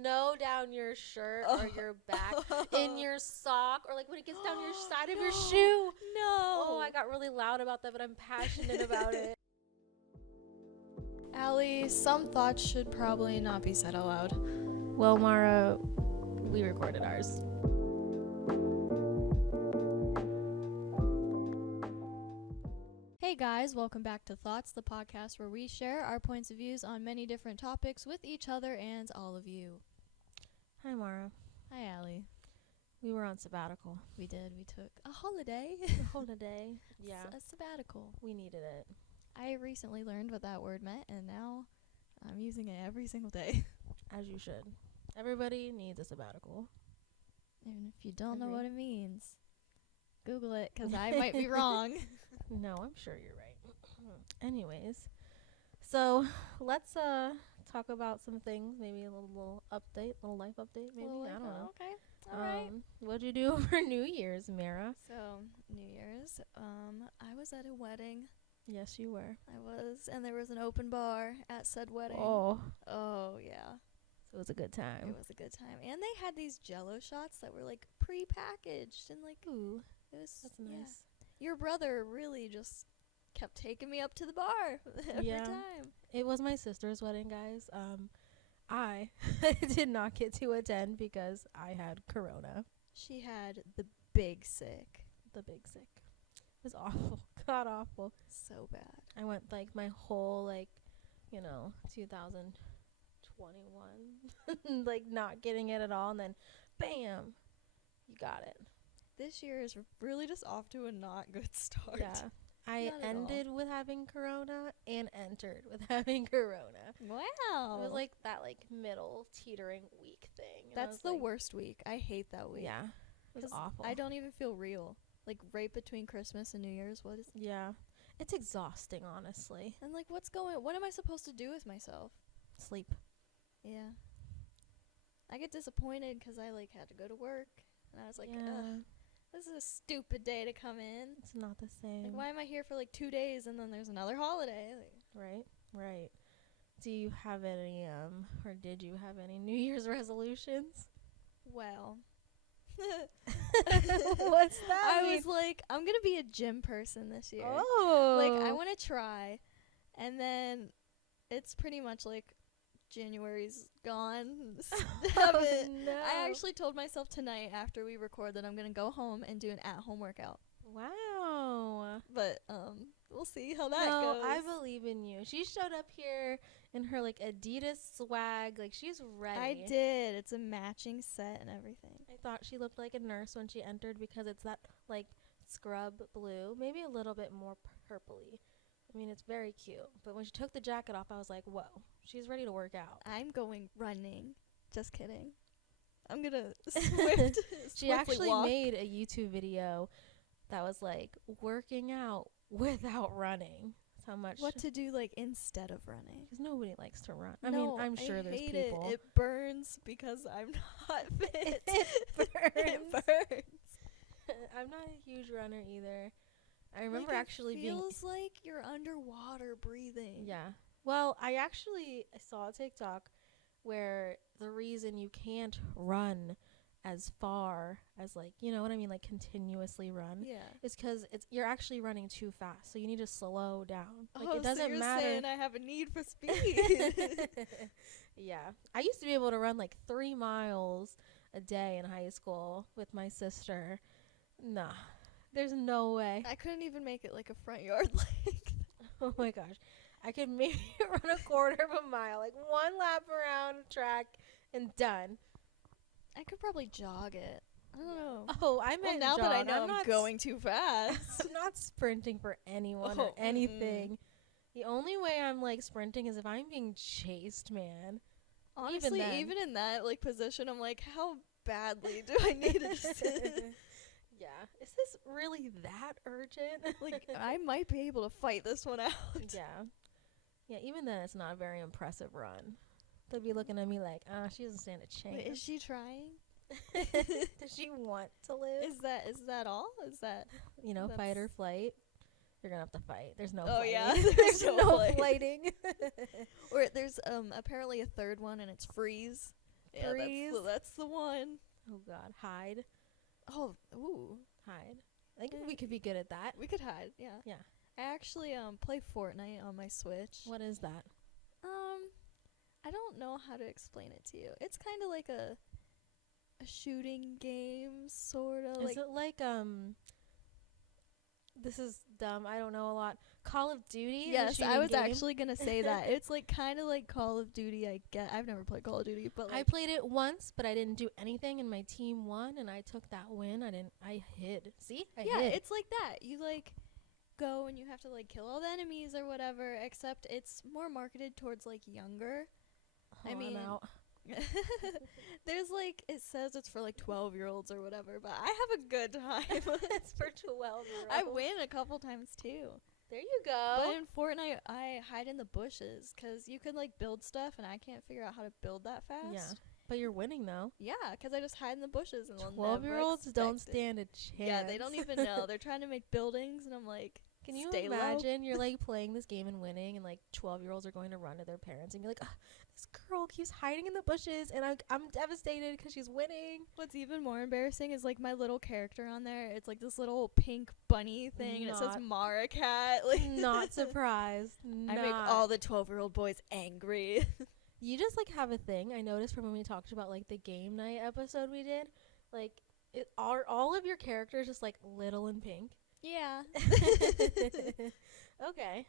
snow down your shirt or your back, in your sock, or like when it gets down your side of your shoe. No. Oh, I got really loud about that, but I'm passionate about it. Allie, some thoughts should probably not be said aloud. Well, Mara, we recorded ours. Hey guys, welcome back to Thoughts, the podcast where we share our points of views on many different topics with each other and all of you. Hi, Mara. Hi, Allie. We were on sabbatical. We did. We took a holiday. A holiday. Yeah. A sabbatical. We needed it. I recently learned what that word meant, and now I'm using it every single day. As you should. Everybody needs a sabbatical. Even if you don't know Agree. what it means, Google it, because I might be wrong. No, I'm sure you're right. Anyways, so let's talk about some things. Maybe a little update, little life update. Maybe Well, I don't know. Okay. All right. What'd you do for New Year's, Mara? So, New Year's, I was at a wedding. Yes, you were. I was, and there was an open bar at said wedding. Oh, Yeah. so it was a good time. It was a good time. And they had these Jello shots that were, like, pre-packaged. And, like, Ooh, it was, that's yeah. nice. Your brother really just kept taking me up to the bar every time. It was my sister's wedding, guys. I did not get to attend because I had corona. She had the big sick. The big sick. It was awful. God awful. So bad. I went like my whole 2021 like not getting it at all, and then bam, you got it. This year is really just off to a not good start. Yeah. I Not at ended with having corona and entered with having corona. Wow. It was like that middle teetering week thing. And I That's was the like, worst week. I hate that week. Yeah. It was 'Cause awful. I don't even feel real. Like right between Christmas and New Year's, Yeah. It's exhausting, honestly. and like what am I supposed to do with myself? Sleep. Yeah. I get disappointed because I had to go to work, and I was like, ugh, this is a stupid day to come in. It's not the same. Like, why am I here for 2 days and then there's another holiday? Right. Do you have any, or did you have any New Year's resolutions? Well, What's that? I was like, I'm gonna be a gym person this year. Oh. I want to try, and then it's pretty much January's gone. No. I actually told myself tonight after we record that I'm gonna go home and do an at-home workout. Wow. But we'll see how that No, goes. I believe in you. She showed up here in her Adidas swag. She's ready. I did. It's a matching set and everything. I thought she looked like a nurse when she entered because it's that scrub blue, maybe a little bit more purpley. I mean, it's very cute. But when she took the jacket off, I was like, whoa, she's ready to work out. I'm going running. Just kidding. I'm gonna swift. She actually made a YouTube video that was working out without running. That's how much. What to do instead of running? Because nobody likes to run. No, I'm sure I there's hate people. It burns because I'm not fit. It burns. It burns. I'm not a huge runner either. I remember actually it feels like you're underwater breathing. Yeah. Well, I saw a TikTok where the reason you can't run as far as you know what I mean, continuously run. Yeah. Is because you're actually running too fast, so you need to slow down. It so doesn't you're matter. saying I have a need for speed. Yeah. I used to be able to run 3 miles a day in high school with my sister. Nah. There's no way. I couldn't even make it a front yard length. Oh my gosh. I could maybe run a quarter of a mile, one lap around the track and done. I could probably jog it. I don't know. Oh, I meant now jog. that I know I'm not going too fast. I'm not sprinting for anyone or anything. The only way I'm sprinting is if I'm being chased, man. Honestly, even in that position, I'm how badly do I need it? Yeah. Is this really that urgent? I might be able to fight this one out. Yeah. Yeah, even then it's not a very impressive run. They'll be looking at me she doesn't stand a chance. Wait, is she trying? Does she want to live? Is that all? Is that fight or flight? You're gonna have to fight. There's no Oh fighting. yeah. There's no fighting. fighting. Or there's apparently a third one and it's freeze. Yeah, Breeze. that's the one. Oh God, hide. Oh, ooh. Hide. I think we could be good at that. We could hide, yeah. Yeah. I actually play Fortnite on my Switch. What is that? I don't know how to explain it to you. It's kind of like a shooting game, sort of. Is it like this is dumb. I don't know a lot. Call of Duty? Yes, I was game? actually gonna say that. It's like kind of like Call of Duty. I've never played Call of Duty, but like, I played it once, but I didn't do anything, and my team won, and I took that win. I hid. See? I hid. It's like that. You like go and you have to like kill all the enemies or whatever. Except it's more marketed towards like younger. I mean, I'm out. There's like, it says it's for like 12-year-olds or whatever, but I have a good time. It's for 12-year-olds. I win a couple times too. There you go. But in Fortnite, I hide in the bushes because you could like build stuff, and I can't figure out how to build that fast. Yeah, but you're winning though. Yeah, because I just hide in the bushes, and 12-year-olds don't stand a chance. Yeah, they don't even know. They're trying to make buildings, and I'm like, can you stay imagine low? you're like playing this game and winning, and like 12-year-olds are going to run to their parents and be like, this girl keeps hiding in the bushes, and I'm devastated because she's winning. What's even more embarrassing is like my little character on there. It's like this little pink bunny thing, and it says Mara Cat. Like, not surprised. I make all the 12-year-old boys angry. You just like have a thing. I noticed from when we talked about like the game night episode we did, like it are all of your characters just like little and pink. Yeah. Okay.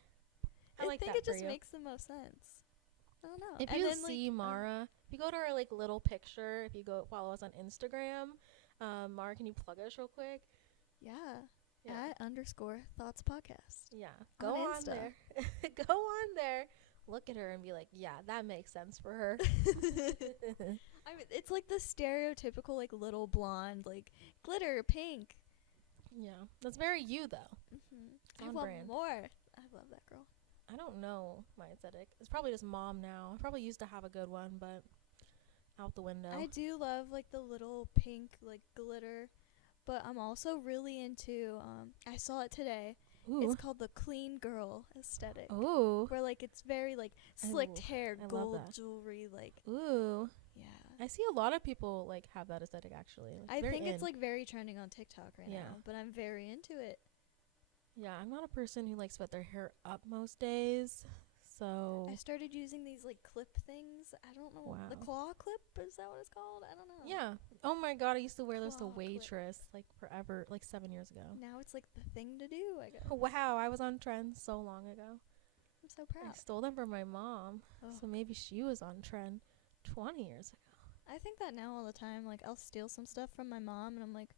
I like think that it just for you. makes the most sense. I don't know. If And you then, see Mara, if you go to our like little picture, if you go follow us on Instagram, Mara, can you plug us real quick? Yeah. Yeah. @_thoughts podcast. Yeah. On Go on Insta. there. Go on there. Look at her and be like, yeah, that makes sense for her. I mean, it's like the stereotypical like little blonde, like glitter pink. Yeah. That's very you though. I On want brand. more. I love that girl. I don't know my aesthetic. It's probably just mom now. I probably used to have a good one, but out the window. I do love like the little pink like glitter, but I'm also really into I saw it today. Ooh. It's called the clean girl aesthetic. Ooh. Where like it's very like slicked Ooh, hair, I love gold that. jewelry, like Ooh. yeah. I see a lot of people like have that aesthetic actually. Like, I very think it's in. like very trending on TikTok right Yeah. now, but I'm very into it. Yeah, I'm not a person who likes to put their hair up most days. So I started using these like clip things. I don't know. The Wow. claw clip, is that what it's called? I don't know. yeah. Oh my god, I used to wear those to Claw clip. waitress like forever, like 7 years ago. Now it's like the thing to do, I guess. Oh, wow, I was on trend so long ago. I'm so I proud. stole them from my mom. Oh. So maybe she was on trend 20 years ago. I think that now all the time. Like, I'll steal some stuff from my mom, and I'm like,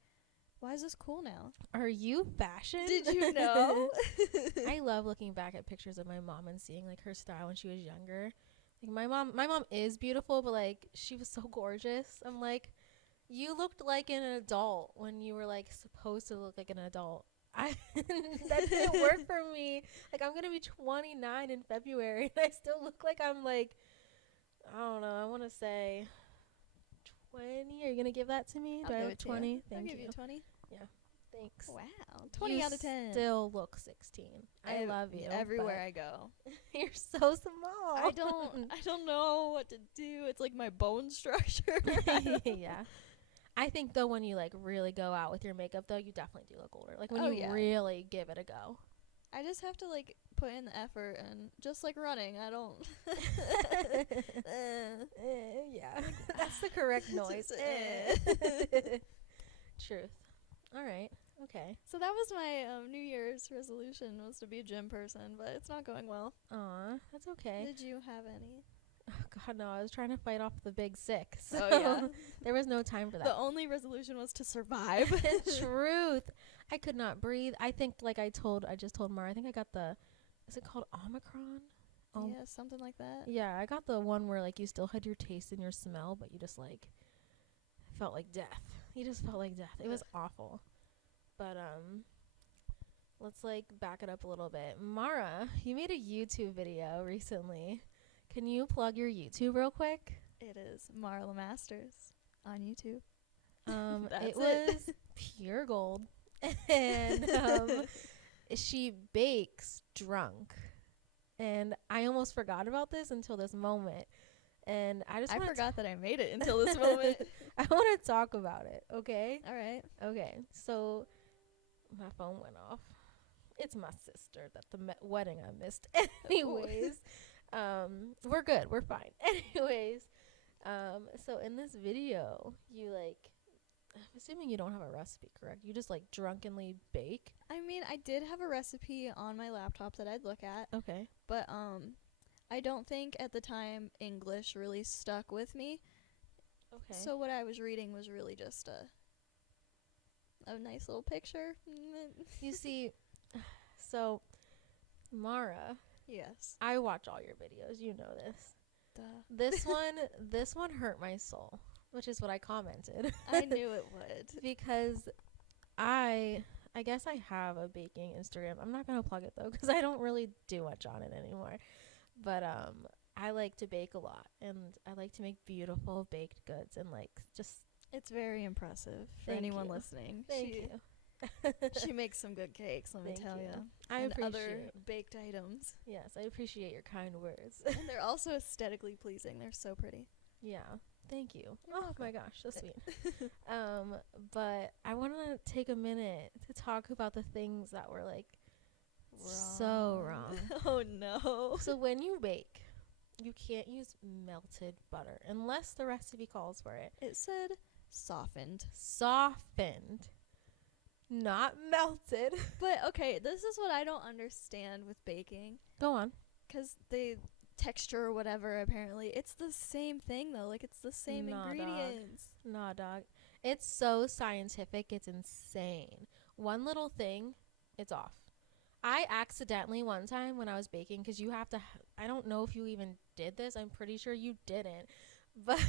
why is this cool now? Are you fashion? Did you know? I love looking back at pictures of my mom and seeing like her style when she was younger. Like my mom is beautiful, but like she was so gorgeous. I'm like, you looked like an adult when you were like supposed to look like an adult. That didn't work for me. Like I'm gonna be 29 in February, and I still look like I'm like, I don't know. I want to say 20. Are you gonna give that to me? I'll Do I give have it to 20? you. Thank I'll give you 20. Thanks. Wow. 20 You out of 10. Still look 16. I love you. Everywhere I go. You're so small. I don't know what to do. It's like my bone structure. Yeah. I think though when you like really go out with your makeup though, you definitely do look older. Like when Oh, you yeah. really give it a go. I just have to like put in the effort, and just like running, I don't. Yeah. That's the correct noise. Truth. All right. Okay. So that was my New Year's resolution, was to be a gym person, but it's not going well. Aw, that's okay. Did you have any? Oh, God, no. I was trying to fight off the big 6. So Oh, yeah. there was no time for that. The only resolution was to survive. Truth. I could not breathe. I think like I just told Mara, I think I got is it called Omicron? Yeah, something like that. Yeah, I got the one where like you still had your taste and your smell, but you just like felt like death. You just felt like death. It was awful. But let's like back it up a little bit. Mara, you made a YouTube video recently. Can you plug your YouTube real quick? It is Marla Masters on YouTube. It was pure gold. And she bakes drunk. And I almost forgot about this until this moment. And I just I want forgot that I made it until this moment. I want to talk about it, okay? All right. Okay, so my phone went off. It's my sister that the wedding I missed. Anyways, we're good. We're fine. Anyways, so in this video, you like, I'm assuming you don't have a recipe, correct? You just like drunkenly bake. I mean, I did have a recipe on my laptop that I'd look at, Okay. but I don't think at the time English really stuck with me. Okay. So what I was reading was really just a nice little picture. You see, so Mara, Yes. I watch all your videos. You know this. Duh. This one hurt my soul, which is what I commented. I knew it would. Because I guess I have a baking Instagram. I'm not gonna plug it though, because I don't really do much on it anymore. But I like to bake a lot, and I like to make beautiful baked goods, and like just It's very impressive for Thank anyone you. listening. thank she, you. she makes some good cakes, let me Thank tell you. you. I And appreciate. other baked items. Yes, I appreciate your kind words. And they're also aesthetically pleasing. They're so pretty. Yeah, thank you. You're Oh welcome. my gosh, so sweet. But I want to take a minute to talk about the things that were like so wrong. Oh no. So when you bake, you can't use melted butter unless the recipe calls for it. It said softened. Softened, not melted. But okay, this is what I don't understand with baking. Go on. 'Cause the texture or whatever, apparently, it's the same thing though. Like, it's the same Nah, dog. ingredients. Nah, dog. It's so scientific. It's insane. One little thing, it's off. I accidentally one time when I was baking, because you have to, I don't know if you even did this. I'm pretty sure you didn't. But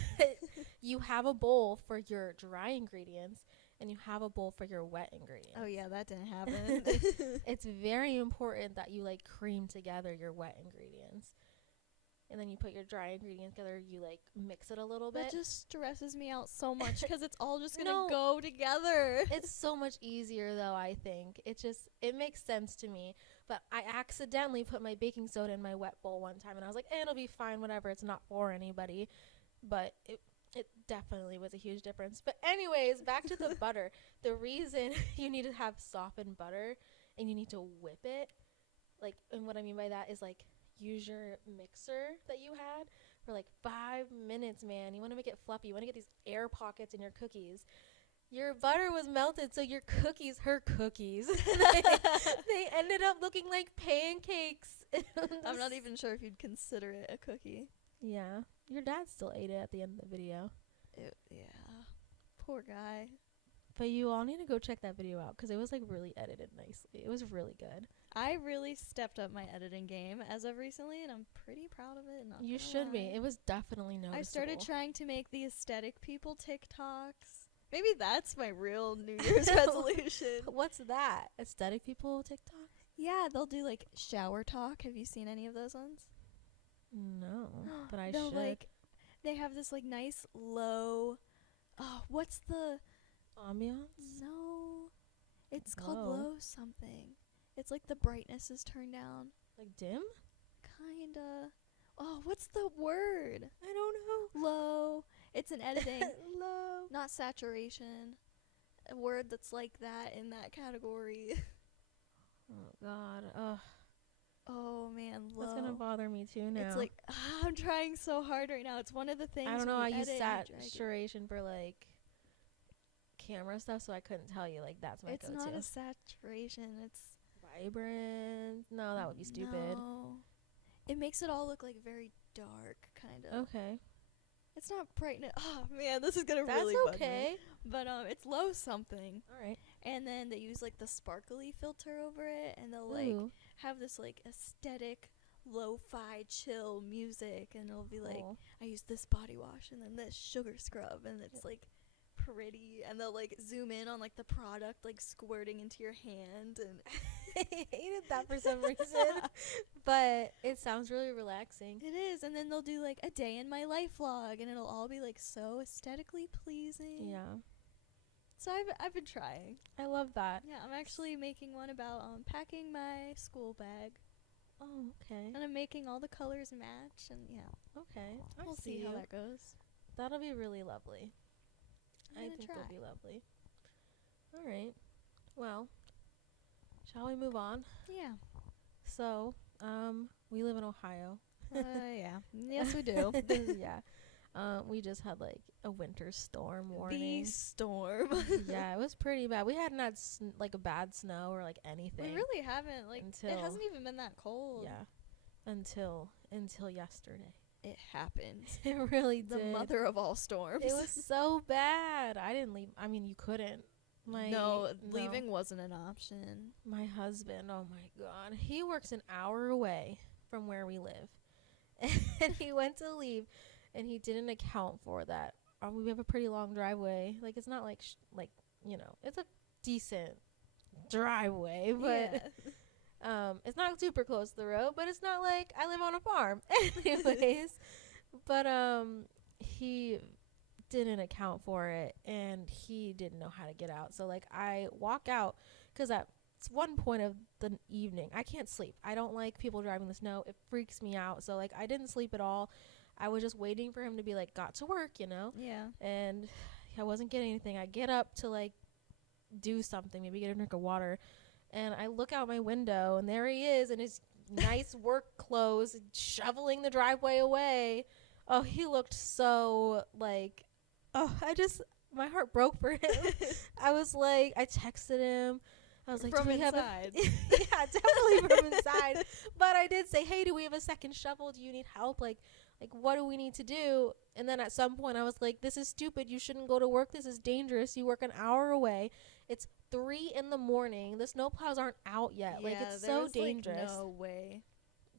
you have a bowl for your dry ingredients and you have a bowl for your wet ingredients. Oh yeah, that didn't happen. It's very important that you like cream together your wet ingredients. And then you put your dry ingredients together, you like mix it a little bit. That just stresses me out so much because it's all just gonna No. go together. It's so much easier though, I think. It makes sense to me. But I accidentally put my baking soda in my wet bowl one time and I was like, it'll be fine, whatever, it's not for anybody. But it definitely was a huge difference. But anyways, back to the butter. The reason you need to have softened butter and you need to whip it, like, and what I mean by that is like use your mixer that you had for like 5 minutes, man. You want to make it fluffy. You want to get these air pockets in your cookies. Your butter was melted, so your cookies, her cookies, they ended up looking like pancakes. I'm not even sure if you'd consider it a cookie. Yeah, your dad still ate it at the end of the video. Yeah. Poor guy. But you all need to go check that video out because it was like really edited nicely. It was really good. I really stepped up my editing game as of recently, and I'm pretty proud of it. You should be. It was definitely noticeable. I started trying to make the aesthetic people TikToks. Maybe that's my real New Year's resolution. What's that? Aesthetic people TikTok? Yeah, they'll do like shower talk. Have you seen any of those ones? No, but I They'll should. like, they have this like nice low. Oh, what's the Ambiance? no? It's called Low. low something. It's like the brightness is turned down. Like dim? Kinda. Oh, what's the word? I don't know. Low. It's an editing. Low. Not saturation. A word that's like that in that category. Oh God. Ugh. Oh man, low. That's gonna bother me too now. It's like I'm trying so hard right now. It's one of the things. I don't know. when I you use edit, you drag it. saturation for like camera stuff, so I couldn't tell you. Like that's my It's go-to. not a saturation. It's Vibrant. No, that would be stupid. No. It makes it all look like very dark, kind of. Okay. It's not brightness. Oh man, this is gonna That's really bug me. okay. But it's low something, All right. and then they use like the sparkly filter over it, and they'll like Ooh, have this like aesthetic, lo-fi, chill music, and it'll be like, cool. I use this body wash and then this sugar scrub, and it's like pretty, and they'll like zoom in on like the product like squirting into your hand, and I hated that for some reason, but it sounds really relaxing. it is. And then they'll do like a day in my life vlog, and it'll all be like so aesthetically pleasing. Yeah, So I've been trying. I love that. Yeah, I'm actually making one about packing my school bag. Oh, okay. And I'm making all the colors match, and yeah. Okay. We'll see how that goes. That'll be really lovely. I'm I gonna think try. that'll be lovely. All right. Well, shall we move on? Yeah. So, we live in Ohio. Yeah. Yes, we do. Yeah. We just had like a winter storm warning. The storm. Yeah, it was pretty bad. We hadn't had like a bad snow or like anything. We really haven't. Like, until, it hasn't even been that cold. Yeah. Until yesterday. It happened. It really The did. mother of all storms. It was so bad. I didn't leave. I mean, you couldn't. No, leaving wasn't an option. My husband, oh my God. He works an hour away from where we live. And he went to leave, and he didn't account for that. We have a pretty long driveway. Like, it's not like, it's a decent driveway. But it's not super close to the road. But it's not like I live on a farm. Anyways. But he didn't account for it, and he didn't know how to get out. So like I walk out, because at one point of the evening I can't sleep. I don't like people driving in the snow. It freaks me out. So like I didn't sleep at all. I was just waiting for him to be like, got to work, Yeah. and I wasn't getting anything. I get up to like do something, maybe get a drink of water, and I look out my window, and there he is in his nice work clothes, shoveling the driveway away. Oh, he looked so like, my heart broke for him. I was like, I texted him. I was like, from do we inside. Yeah, definitely from inside. But I did say, hey, do we have a second shovel? Do you need help? Like, what do we need to do? And then at some point I was like, this is stupid. You shouldn't go to work. This is dangerous. You work an hour away. It's 3 a.m. The snowplows aren't out yet. Yeah, like, it's so dangerous. Like, no way.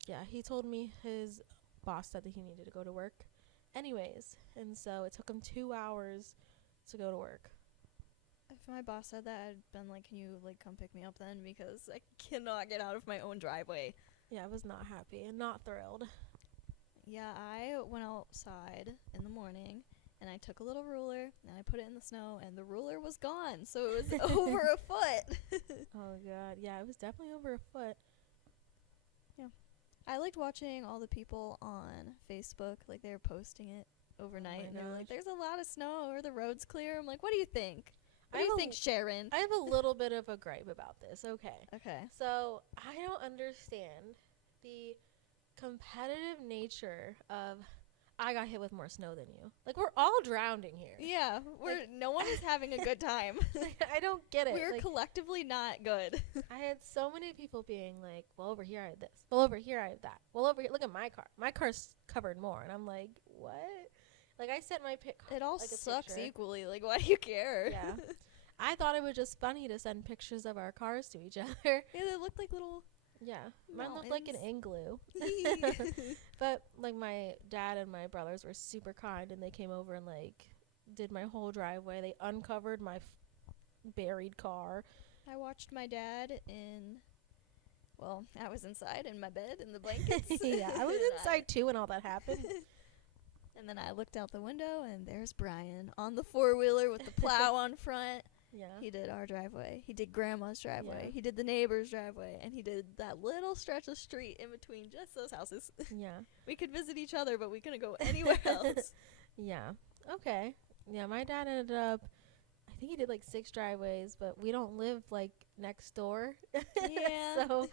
Yeah, he told me his boss said that he needed to go to work anyways, and so it took him 2 hours to go to work. If my boss said that, I'd been like, can you like come pick me up then, because I cannot get out of my own driveway. Yeah, I was not happy and not thrilled. Yeah, I went outside in the morning, and I took a little ruler and I put it in the snow, and the ruler was gone, so it was over a foot. Oh God, yeah, it was definitely over a foot. I liked watching all the people on Facebook, like they were posting it overnight, and they were like, there's a lot of snow, or the road's clear. I'm like, what do you think? What do you think, Sharon? I have a little bit of a gripe about this. Okay. So I don't understand the competitive nature of, I got hit with more snow than you. Like, we're all drowning here. Yeah, no one is having a good time. I don't get it. We're collectively not good. I had so many people being like, well, over here I have this. Well, over here I have that. Well, over here, look at my car. My car's covered more. And I'm like, what? Like, I sent my It all like sucks picture. equally. Like, why do you care? Yeah. I thought it was just funny to send pictures of our cars to each other. Yeah, they looked like little... Yeah. Mine looked like an igloo. Mountains. But, like, my dad and my brothers were super kind, and they came over and, like, did my whole driveway. They uncovered my buried car. I watched my dad I was inside in my bed in the blankets. Yeah, I was inside, too, when all that happened. And then I looked out the window, and there's Brian on the four-wheeler with the plow on front. Yeah. He did our driveway. He did Grandma's driveway. Yeah. He did the neighbor's driveway. And he did that little stretch of street in between just those houses. Yeah. We could visit each other, but we couldn't go anywhere else. Yeah. Okay. Yeah, my dad ended up, I think he did like 6 driveways, but we don't live like next door. Yeah. So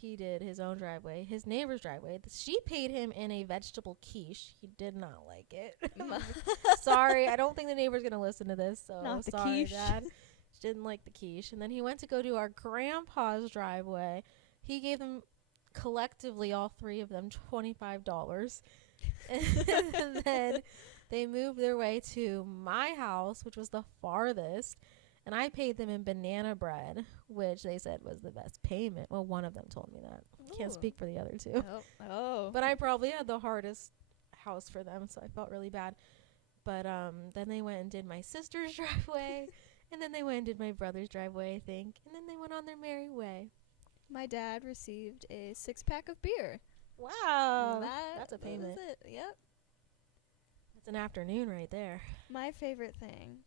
he did his own driveway, his neighbor's driveway. She paid him in a vegetable quiche. He did not like it. Sorry, I don't think the neighbor's going to listen to this, so Not the sorry, quiche. Dad. She didn't like the quiche. And then he went to go do our grandpa's driveway. He gave them collectively, all 3 of them, $25. And then they moved their way to my house, which was the farthest, and I paid them in banana bread, which they said was the best payment. Well, one of them told me that. Can't Ooh. speak for the other 2. Oh. But I probably had the hardest house for them, so I felt really bad. But then they went and did my sister's driveway, and then they went and did my brother's driveway, I think, and then they went on their merry way. My dad received a 6-pack of beer. Wow. That's a payment. That was it. Yep. That's an afternoon right there. My favorite thing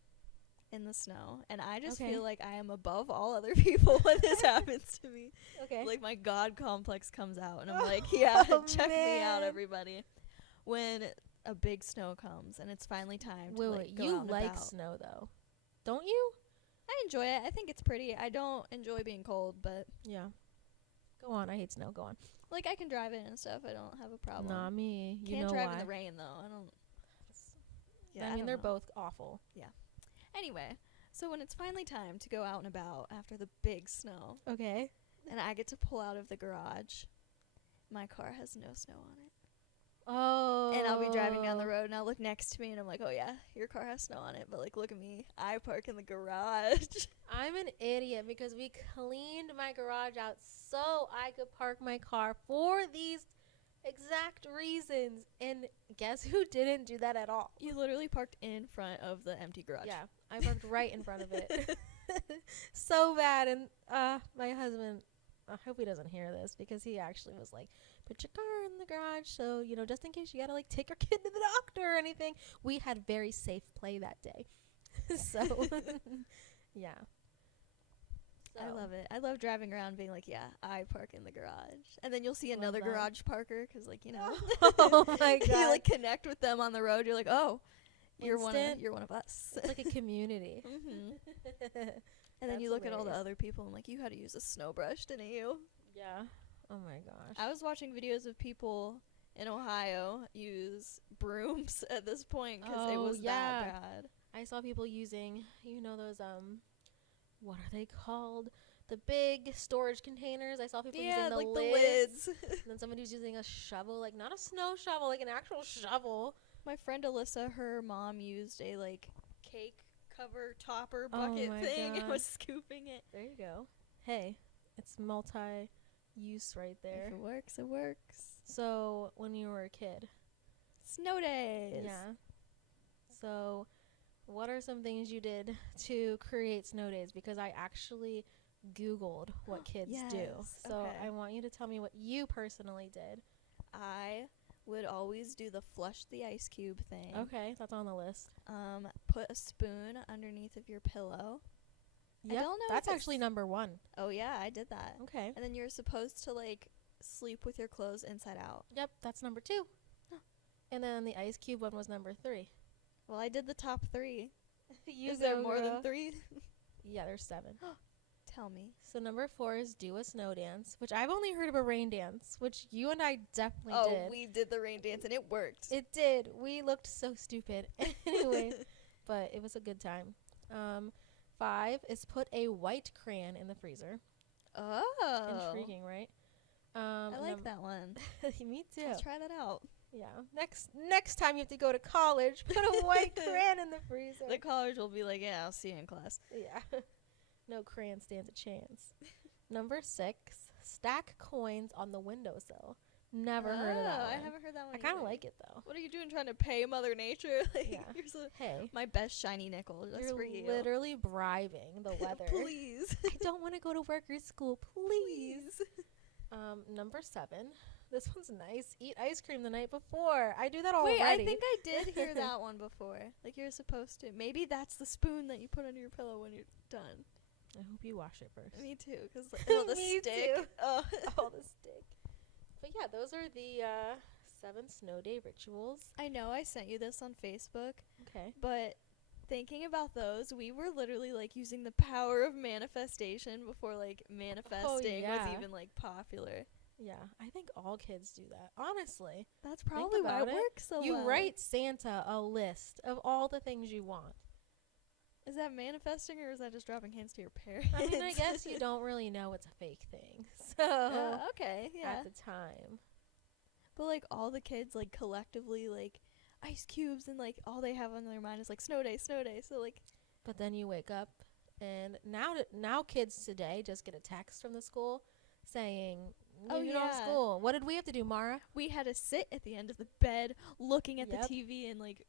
in the snow, and I just Okay. feel like I am above all other people when this happens to me. Okay. Like my God complex comes out, and I'm like, yeah, Oh, check me out, man. everybody. When a big snow comes and it's finally time to Wait, go you out and like about. snow though, don't you? I enjoy it. I think it's pretty. I don't enjoy being cold, but Yeah. Go on. I hate snow. Go on. like I can drive it and stuff. I don't have a problem. Nah, me. You Can't know drive why? in the rain though. I don't. Yeah, I I mean, don't they're know. both awful. Anyway, so when it's finally time to go out and about after the big snow, Okay. and I get to pull out of the garage, my car has no snow on it. Oh. And I'll be driving down the road and I'll look next to me and I'm like, oh yeah, your car has snow on it. But like, look at me. I park in the garage. I'm an idiot because we cleaned my garage out so I could park my car for these exact reasons. And guess who didn't do that at all? You literally parked in front of the empty garage. Yeah, I parked right in front of it. So bad. And my husband, I hope he doesn't hear this because he actually was like, put your car in the garage so, you know, just in case you gotta like take your kid to the doctor or anything. We had very safe play that day. So, yeah. I So, love it. I love driving around being like, yeah, I park in the garage. And then you'll see Love another that. garage parker because, like, you know, Oh my you god. like connect with them on the road. You're like, oh, you're Instant. one of us. It's like a community. hmm And then That's you look at all the hilarious. other people and like, you had to use a snow brush, didn't you? Yeah. Oh my gosh. I was watching videos of people in Ohio use brooms at this point because it Oh, was yeah. that bad. I saw people using, you know, those what are they called? The big storage containers. I saw people Yeah, using the like lids. the lids. And then somebody was using a shovel, like not a snow shovel, like an actual shovel. My friend Alyssa, her mom used a like cake cover topper Oh bucket my thing and God. was scooping it. There you go. Hey, it's multi-use right there. If it works, it works. So, when you were a kid. Snow days. Yeah. So, what are some things you did to create snow days? Because I actually Googled what kids do. Yes, So, okay. I want you to tell me what you personally did. I would always do the flush the ice cube thing. Okay, that's on the list. Put a spoon underneath of your pillow. I Yep, don't know that's if actually it's- number one. Oh yeah, I did that. Okay. And then you're supposed to like sleep with your clothes inside out. Yep, that's number two. And then the ice cube one was number 3. Well, I did the top 3. You Is there go, more girl. than 3? Yeah, there's 7. Tell me. So number 4 is do a snow dance, which I've only heard of a rain dance, which you and I definitely Oh, did. we did the rain dance and it worked. It did. We looked so stupid. Anyway, but it was a good time. 5 is put a white crayon in the freezer. Oh. Intriguing, right? I like that one. Me too. Let's try that out. Yeah. Next time you have to go to college, put a white crayon in the freezer. The college will be like, yeah, I'll see you in class. Yeah. No crayon stands a chance. Number 6, stack coins on the windowsill. Never heard of that Oh, one. I haven't heard that one I kind of either. like it though. What are you doing trying to pay Mother Nature? Like, Yeah. here's Hey, my best shiny nickel just you're for you. literally bribing the weather. Please. I don't want to go to work or school, please. Number 7. This one's nice. Eat ice cream the night before. I do that already. Wait, I think I did hear that one before. Like you're supposed to. Maybe that's the spoon that you put under your pillow when you're done. I hope you wash it first. Me too, because the Me stick. too. Oh. All the stick. But yeah, those are the 7 snow day rituals. I know I sent you this on Facebook, Okay. but thinking about those, we were literally like using the power of manifestation before like manifesting was yeah. even like popular. Yeah, I think all kids do that. Honestly, That's probably why it about it. works so you well. write Santa a list of all the things you want. Is that manifesting or is that just dropping hints to your parents? I mean, I guess you don't really know it's a fake thing. So, Okay, yeah. at the time. But like all the kids like collectively like ice cubes and like all they have on their mind is like snow day, snow day. So like But then you wake up and now kids today just get a text from the school saying, Oh, you're not yeah. school. What did we have to do, Mara? we had to sit at the end of the bed looking at Yep. the TV and like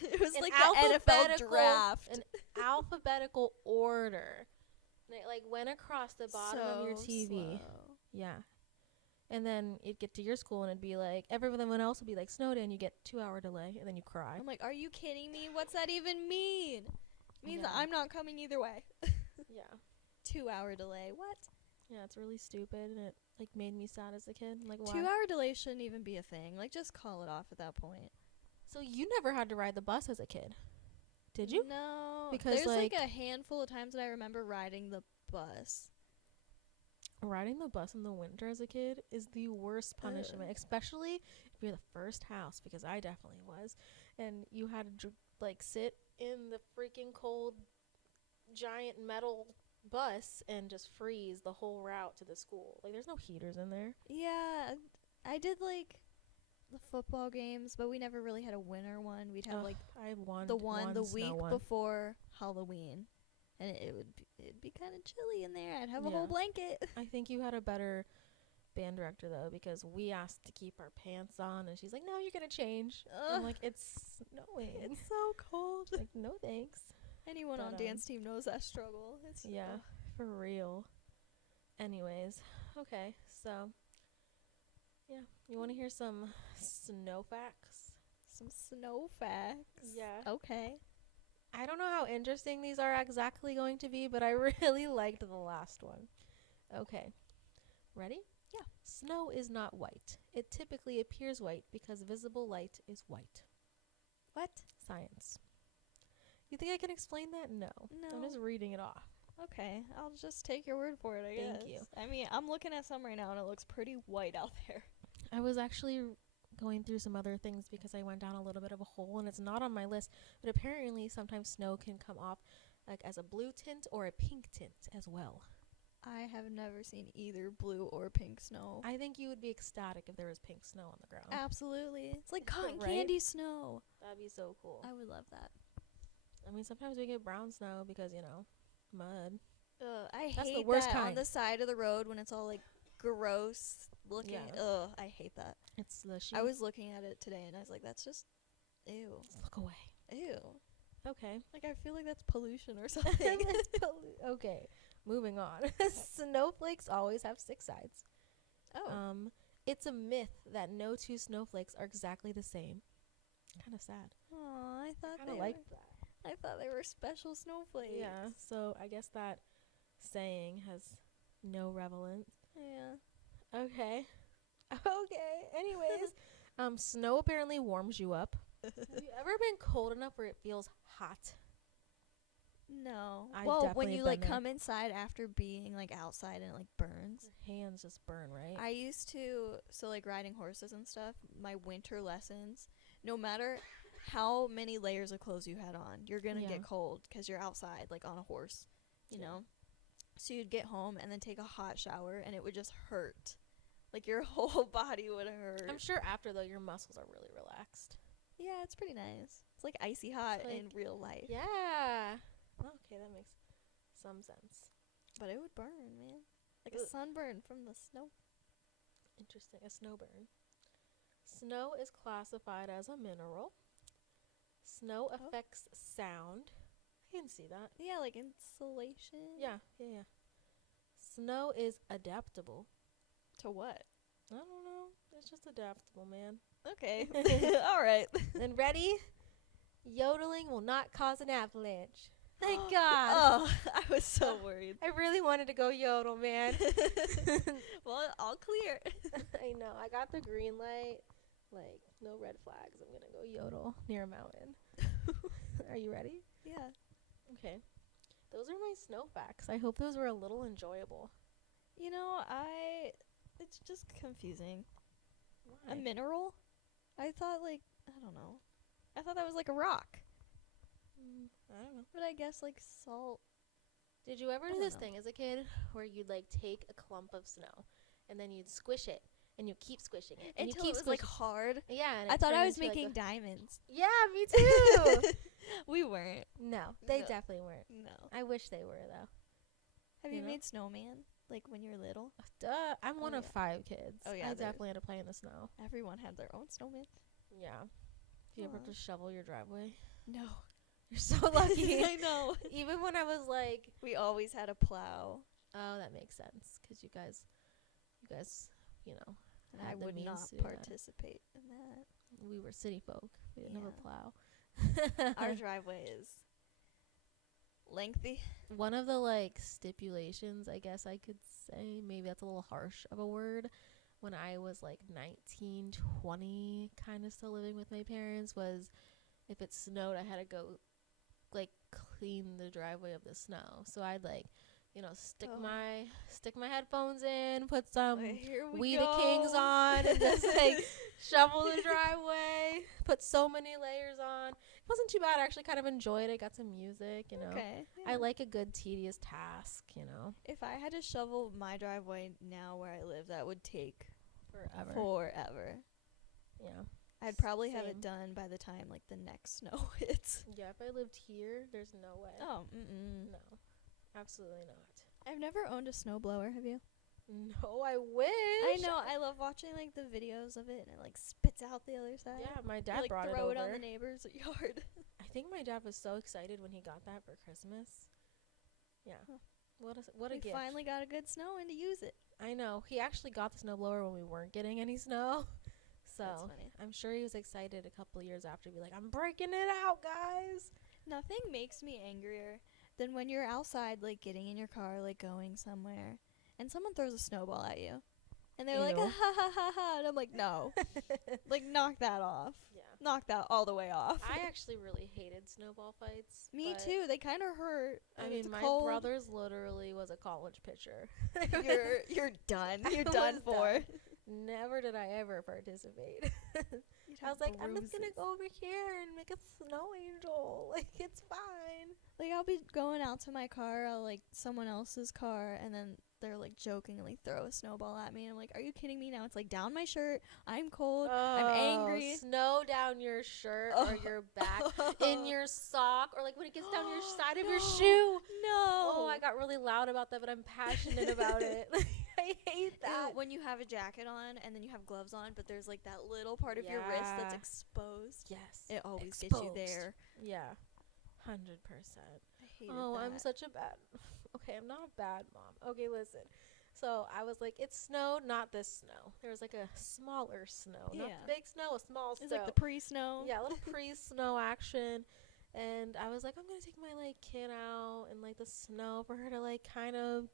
it was An like the NFL draft. An alphabetical order. And it like went across the bottom of your So TV. slow. Yeah. And then it'd get to your school and it'd be like, everyone else would be like, snow day, and you get 2-hour delay, and then you cry. I'm like, are you kidding me? What's that even mean? Means Yeah. I'm not coming either way. Yeah. 2-hour delay. What? Yeah, it's really stupid, and it like made me sad as a kid. Like, why? 2-hour delay shouldn't even be a thing. Like, just call it off at that point. So you never had to ride the bus as a kid, did you? No. Because, there's like like- a handful of times that I remember riding the bus. Riding the bus in the winter as a kid is the worst punishment, especially if you're the first house, because I definitely was, and you had to like sit in the freaking cold giant metal bus and just freeze the whole route to the school. Like, there's no heaters in there. Yeah, I did like the football games, but we never really had a winter one. We'd have Ugh, like I won the week snow one. before Halloween, and it'd be kind of chilly in there. I'd have a Yeah. whole blanket. I think you had a better band director though, because we asked to keep our pants on, and she's like, "No, you're gonna change." I'm like, "It's snowing." It's so cold. Like, no thanks. Anyone on But, dance team knows that struggle. It's Yeah, for real. Anyways, okay, so yeah, you want to hear some snow facts? some snow facts. Yeah. Okay. I don't know how interesting these are exactly going to be, but I really liked the last one. Okay, ready? Yeah. Snow is not white. It typically appears white because visible light is white. What? Science. You think I can explain that? No. I'm No. just reading it off. Okay, I'll just take your word for it, I guess. Thank you. I mean, I'm looking at some right now, and it looks pretty white out there. I was actually going through some other things because I went down a little bit of a hole, and it's not on my list, but apparently sometimes snow can come off like as a blue tint or a pink tint as well. I have never seen either blue or pink snow. I think you would be ecstatic if there was pink snow on the ground. Absolutely. It's like cotton Right? candy snow. That'd be so cool. I would love that. I mean, sometimes we get brown snow because, mud. I That's the hate worst that on kind. the side of the road when it's all like gross looking. Yeah. Ugh, I hate that. It's slushy. I was looking at it today and I was like, that's just ew. Look away. Ew. Okay. Like I feel like that's pollution or something. Okay. Moving on. Snowflakes always have 6 sides. Oh. It's a myth that no 2 snowflakes are exactly the same. Kind of sad. Aw, I thought Kind they of were, like that. I thought they were special snowflakes. Yeah. So I guess that saying has no relevance. Yeah. Okay. Okay. Anyways, snow apparently warms you up. Have you ever been cold enough where it feels hot? No. I've Well, when definitely you been like there. come inside after being like outside and it like burns. Your hands just burn, right? I used to, so like riding horses and stuff, my winter lessons, no matter how many layers of clothes you had on, you're going to Yeah. get cold because you're outside, like on a horse, you Yeah. know? So you'd get home and then take a hot shower and it would just hurt. Like your whole body would hurt. I'm sure after, though, your muscles are really relaxed. Yeah, it's pretty nice. It's like icy hot It's in like- real life. Yeah. Okay, that makes some sense. But it would burn, man. Like Ugh. a sunburn from the snow. Interesting. A snow burn. Snow is classified as a mineral. Snow affects sound. I can see that. Yeah, like insulation. Yeah. Snow is adaptable. To what? I don't know. It's just adaptable, man. Okay. All right. And ready? Yodeling will not cause an avalanche. Thank God. Oh, I was so worried. I really wanted to go yodel, man. Well, all clear. I know. I got the green light. Like, no red flags. I'm going to go yodel near a mountain. Are you ready? Yeah. Okay. Those are my snow facts. I hope those were a little enjoyable. You know, it's just confusing. Why? A mineral? I thought like, I don't know. I thought that was like a rock. I don't know. But I guess like salt. Did you ever I do don't this know. thing as a kid where you'd like take a clump of snow and then you'd squish it and you keep squishing it and Until you it keep was like squishing- hard. Yeah, and I it thought I turned was into, like, making a- diamonds. Yeah, me too. We weren't. No, they No. definitely weren't. No. I wish they were though. Have You you know? made snowman? Like when you were little? Duh, I'm one Oh, of yeah. 5 kids. Oh, yeah, I there's- definitely had to play in the snow. Everyone had their own snowman. Yeah. Do you ever Aw. just shovel your driveway? No. You're so lucky. I know. Even when I was like, We always had a plow. oh, that makes sense, because you guys, you know, And I had the would means not to do that. participate in that. We were city folk. We didn't have a Yeah. plow. Our driveway is lengthy. One of the like stipulations, I guess I could say, maybe that's a little harsh of a word, when I was like 19, 20, kind of still living with my parents, was if it snowed, I had to go like clean the driveway of the snow. So I'd like, you know, stick my headphones in, put some Here We the Kings on, and just like shovel the driveway, put so many layers on. It wasn't too bad. I actually kind of enjoyed it. Got some music, you know. Okay. I Yeah. like a good tedious task, you know. If I had to shovel my driveway now where I live, that would take forever. Yeah. I'd probably have Same. it done by the time like the next snow hits. Yeah, if I lived here, there's no way. Oh, No. Absolutely not. I've never owned a snowblower, have you? No, I wish. I know. I love watching like the videos of it, and it like spits out the other side. Yeah, my You, dad like, brought it throw over. it on the neighbor's yard. I think my dad was so excited when he got that for Christmas. Yeah. Huh. What a We gift. finally got a good snow and to use it. I know. He actually got the snowblower when we weren't getting any snow. So That's funny. I'm sure he was excited a couple years after to be like, I'm breaking it out, guys. Nothing makes me angrier than when you're outside, like getting in your car, like going somewhere, and someone throws a snowball at you, and they're like, Ew. ha ha ha ha, and I'm like, no, like knock that off, Yeah. knock that all the way off. I actually really hated snowball fights. Me but, too. They kind of hurt. I and mean, it's my cold. brother's literally was a college pitcher. You're done. You're I done was for. done. Never did I ever participate. You'd I have was like, I'm just gonna bruises. go over here and make a snow angel. Like, it's fine. Like I'll be going out to my car, like someone else's car, and then they're like jokingly throw a snowball at me. And I'm like, are you kidding me? Now it's like down my shirt. I'm cold. I'm angry. Snow down your shirt or your back, in your sock, or like when it gets down your side of your No. shoe. No. Oh, I got really loud about that, but I'm passionate about it. I hate that. Ew, when you have a jacket on and then you have gloves on, but there's like that little part of your wrist that's Yeah. exposed. Yes. It always gets you Exposed. there. Yeah. 100%. I hated Oh, that. I'm such a bad. Okay, I'm not a bad mom. Okay, listen. So I was like, it snowed, not this snow. There was like a smaller snow, not Yeah. the big snow, a small It's snow. like the pre-snow. Yeah, a little pre-snow action. And I was like, I'm gonna take my like kid out in like the snow for her to like kind of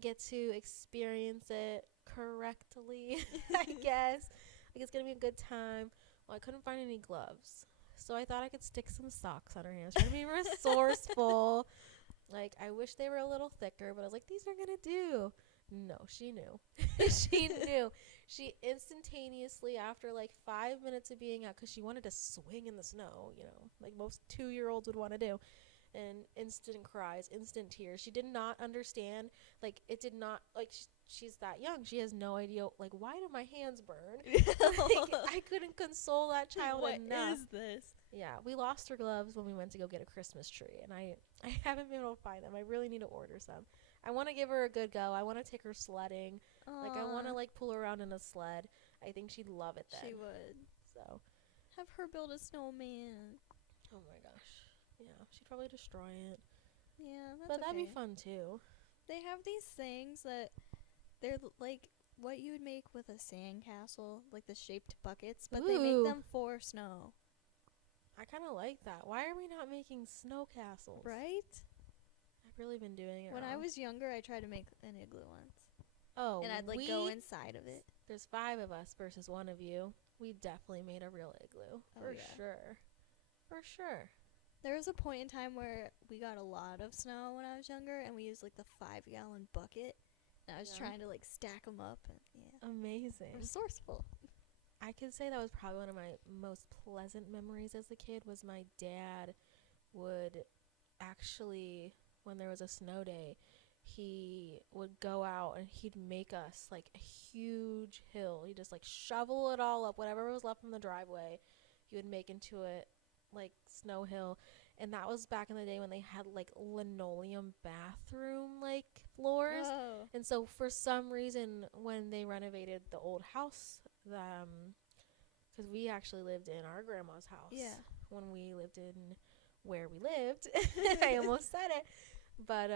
get to experience it correctly. I guess like it's gonna be a good time. Well, I couldn't find any gloves, so I thought I could stick some socks on her hands, trying to be resourceful. Like, I wish they were a little thicker, but I was like, these are gonna do. No, she knew. She knew. She instantaneously, after like 5 minutes of being out, because she wanted to swing in the snow, you know, like most 2-year-olds would want to do, and instant cries, instant tears. She did not understand. Like, it did not, like, she's that young. She has no idea, like, why do my hands burn? Like, I couldn't console that child enough. What is this? Yeah, we lost her gloves when we went to go get a Christmas tree, and I haven't been able to find them. I really need to order some. I want to give her a good go. I want to take her sledding. Like, I want to, like, pull her around in a sled. I think she'd love it then. She would. So, Have her build a snowman. oh my gosh. Yeah, she'd probably destroy it. Yeah, that's But that'd be okay. fun, too. They have these things that they're like what you would make with a sandcastle, like the shaped buckets, but they make Ooh. them for snow. I kind of like that. Why are we not making snow castles? Right? I've really been doing it When I wrong. was younger, I tried to make an igloo once. Oh, And I'd like go inside of it. There's 5 of us versus 1 of you. We definitely made a real igloo. Oh, For yeah. sure. For sure. There was a point in time where we got a lot of snow when I was younger, and we used like the 5-gallon bucket. And I was Yeah. trying to like stack them up, and yeah, Amazing. resourceful. I could say that was probably one of my most pleasant memories as a kid. Was my dad would actually, when there was a snow day, he would go out and he'd make us like a huge hill. He'd just like shovel it all up, whatever was left from the driveway, he would make into it like snow hill. And that was back in the day when they had like linoleum bathroom like floors. Whoa. And so for some reason, when they renovated the old house, because we actually lived in our grandma's house. Yeah. When we lived in where we lived. I almost said it. But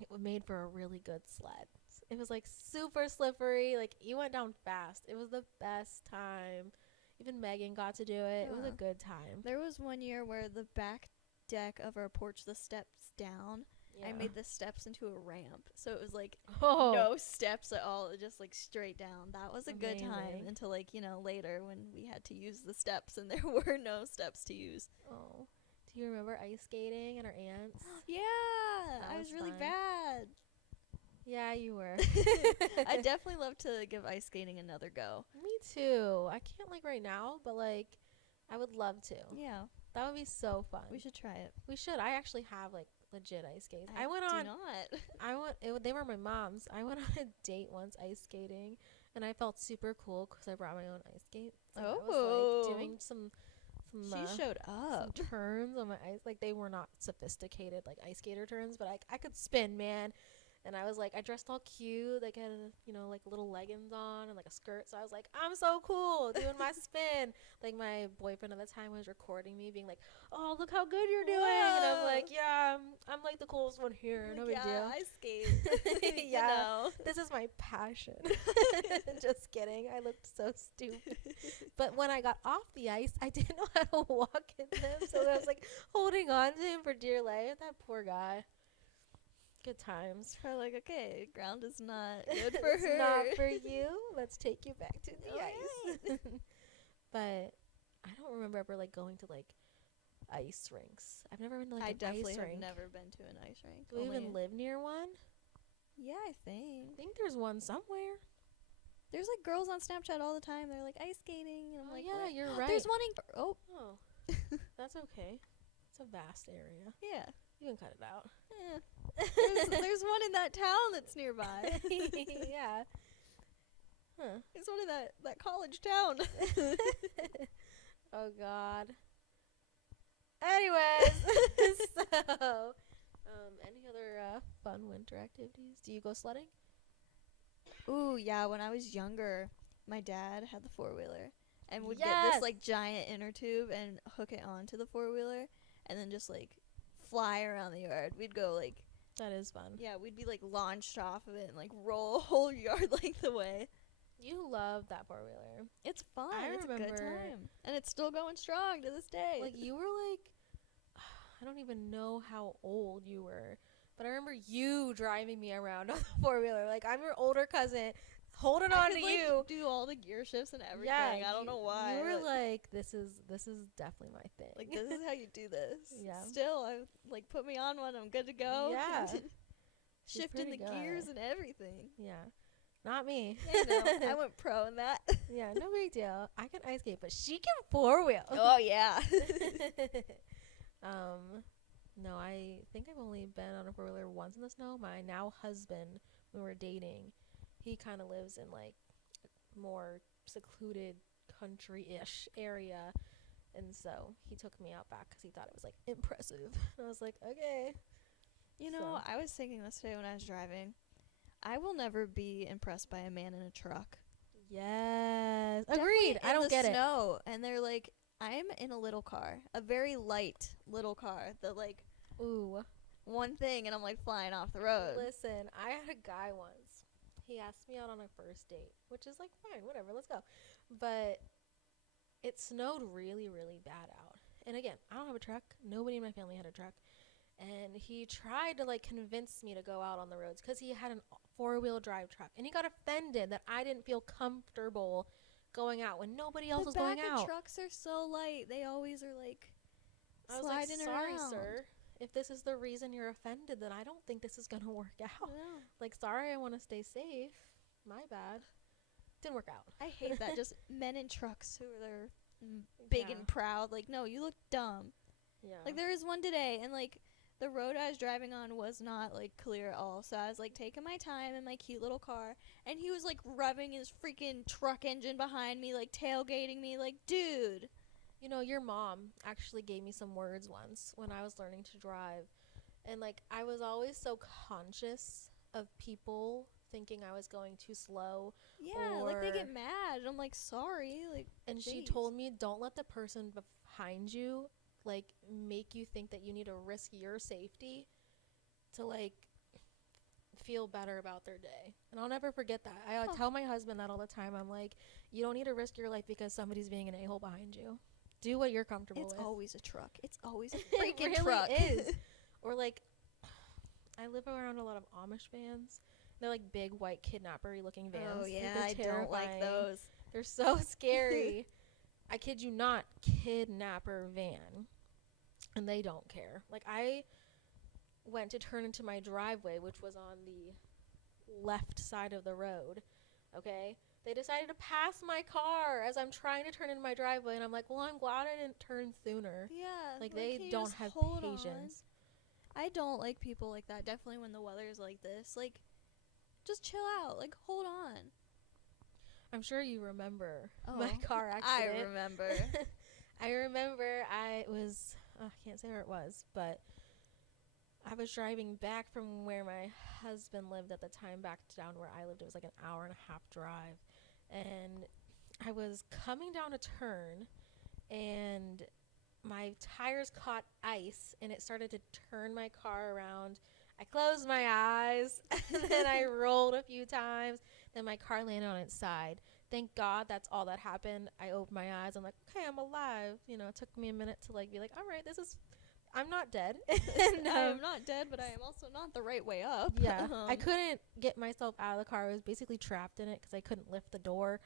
it was made for a really good sled. It was like super slippery. Like you went down fast. It was the best time. Even Megan got to do it. It was a Huh. good time. There was one year where the back deck of our porch, the steps down. Yeah. I made the steps into a ramp, so it was like Oh. no steps at all, just like straight down. That was a good time Amazing. until like, later when we had to use the steps and there were no steps to use. Oh. Do you remember ice skating at our aunt's? Yeah, That I was was really fun. bad. Yeah, you were. I definitely love to give ice skating another go. Me too. I can't like right now, but like I would love to. Yeah, That would be so fun. we should try it. We should. I actually have like legit ice skates. I went do on. not. They were my mom's. I went on a date once ice skating, and I felt super cool because I brought my own ice skates. And I was Oh. like doing some She showed up. some turns on my ice. Like they were not sophisticated like ice skater turns, but I could spin, man. And I was like, I dressed all cute, like had like little leggings on and like a skirt. So I was like, I'm so cool doing my spin. Like my boyfriend at the time was recording me, being like, "Oh, look how good you're doing," and I'm Whoa. like, "Yeah, I'm like the coolest one here. No big deal." I skate. Yeah. This is my passion. Just kidding. I looked so stupid. But when I got off the ice, I didn't know how to walk in them. So I was like holding on to him for dear life. That poor guy. Good times. Probably like, okay, ground is not good for It's her. not for you. Let's take you back to the Alright. ice. But I don't remember ever like going to like ice rinks. I've never been to like I an definitely ice have rink. never been to an ice rink. Do we even live near one? Yeah, I I think. think there's one somewhere. There's like girls on Snapchat all the time. They're like ice skating, and I'm Oh like, yeah, what? you're right. There's one in. Oh, Oh, that's okay. It's a vast area. yeah. You can cut it out. There's one in that town that's nearby. Yeah. Huh. It's one in that college town. Oh God. Anyways, so any other fun winter activities? Do you go sledding? Ooh, yeah. When I was younger, my dad had the 4-wheeler and would get Yes! this like giant inner tube and hook it onto the 4-wheeler and then just like fly around the yard. We'd go like, That is fun. yeah, we'd be like launched off of it and like roll a whole yard length away. You love that 4-wheeler. It's fun. I It's a good remember- time. And it's still going strong to this day. Like you were like, I don't even know how old you were, but I remember you driving me around on the 4-wheeler. Like I'm your older cousin, holding I on could, to like, you. do all the gear shifts and everything. Yeah, I don't know why. You were but, like, this is definitely my thing. like, this is how you do this. Yeah. Still, I like put me on one. I'm good to go. Yeah. She's Shifting the pretty gears good. and everything. Yeah, not me. Yeah, no, I went pro in that. Yeah, no big deal. I can ice skate, but she can 4-wheel. Oh yeah. No, I think I've only been on a 4-wheeler once in the snow. My now husband, when we were dating, he kind of lives in like a more secluded country-ish area, and so he took me out back because he thought it was like impressive. I was like, okay. You know, So- I was thinking this today when I was driving. I will never be impressed by a man in a truck. Yes, Definitely agreed. I in don't the get it. snow, and they're like, I'm in a little car, a very light little car that like Ooh. one thing, and I'm like flying off the road. Listen, I had a guy once. He asked me out on a first date, which is like fine, whatever, let's go. But it snowed really, really bad out. And again, I don't have a truck. Nobody in my family had a truck. And he tried to like convince me to go out on the roads because he had a 4-wheel drive truck. And he got offended that I didn't feel comfortable going out when nobody else was going The back out. of trucks are so light. They always are like I was like, sliding sorry, around. sir. If this is the reason you're offended, then I don't think this is going to work out. No. Like, sorry, I want to stay safe. My bad. Didn't work out. I hate that. Just men in trucks who are big Yeah. and proud. Like, no, you look dumb. Yeah. Like, there was one today, and like the road I was driving on was not like clear at all. So I was like taking my time in my cute little car, and he was like revving his freaking truck engine behind me, like tailgating me. Like, dude. You know, your mom actually gave me some words once when I was learning to drive. And, like, I was always so conscious of people thinking I was going too slow. Yeah, like they Or- get mad. And I'm like, sorry. Like, And she Jeez. told me, don't let the person behind you, like, make you think that you need to risk your safety to, like, feel better about their day. And I'll never forget that. I tell my husband that all the time. I'm like, you don't need to risk your life because somebody's being an a-hole behind you. do what you're comfortable It's with. always a truck. It's always a It freaking really truck. is. Or like, I live around a lot of Amish vans. They're like big white kidnapper-y looking vans. Oh Like, yeah, they're I don't like terrifying. those. They're so scary. I kid you not, kidnapper van. And they don't care. Like, I went to turn into my driveway, which was on the left side of the road. Okay? They decided to pass my car as I'm trying to turn into my driveway, and I'm like, well, I'm glad I didn't turn sooner. Yeah. Like, can they you don't just have hold on? patience. I don't like people like that. Definitely when the weather's like this. Like, just chill out. Like, hold on. I'm sure you remember Oh, my car accident. I remember. I remember I was, I can't say where it was, but I was driving back from where my husband lived at the time back down where I lived. It was like an hour and a half drive. And I was coming down a turn, and my tires caught ice, and it started to turn my car around. I closed my eyes, and then I rolled a few times. Then my car landed on its side. Thank God that's all that happened. I opened my eyes. I'm like, okay, I'm alive. You know, it took me a minute to like be like, all right, I'm not dead. And, I'm not dead, but I am also not the right way up. yeah, I couldn't get myself out of the car. I was basically trapped in it because I couldn't lift the door,